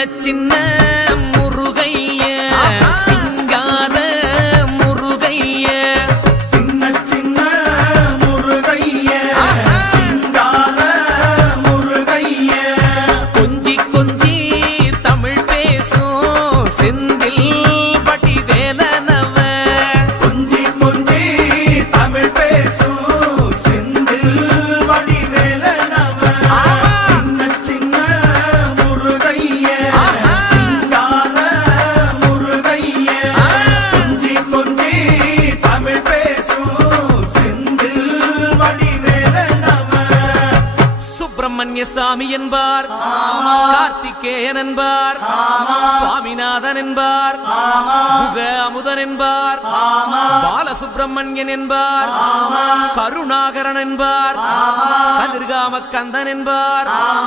சின்ன முருகைய சிங்கார முருகைய சின்ன சின்ன முருகைய சிங்கார முருகைய கொஞ்சி கொஞ்சி தமிழ் பேசும் செந்தில் பட்டி வேலனவ கொஞ்சி கொஞ்சி தமிழ் பேசும் செந்தில் படி வேலனவ சின்ன சின்ன முருகைய சிங்கார முருகைய கொஞ்சி கொஞ்சி தமிழ் பேசும் செந்தில் படி வேலனவ சுப்பிரமணிய சாமி என்பார் கார்த்திகேயன் என்பார் சுவாமிநாதன் என்பார் முக அமுதன் என்பார் பாலசுப்பிரமணியன் என்பார் கருணாகரன் என்பார் கதிர்காம கந்தன் என்பார்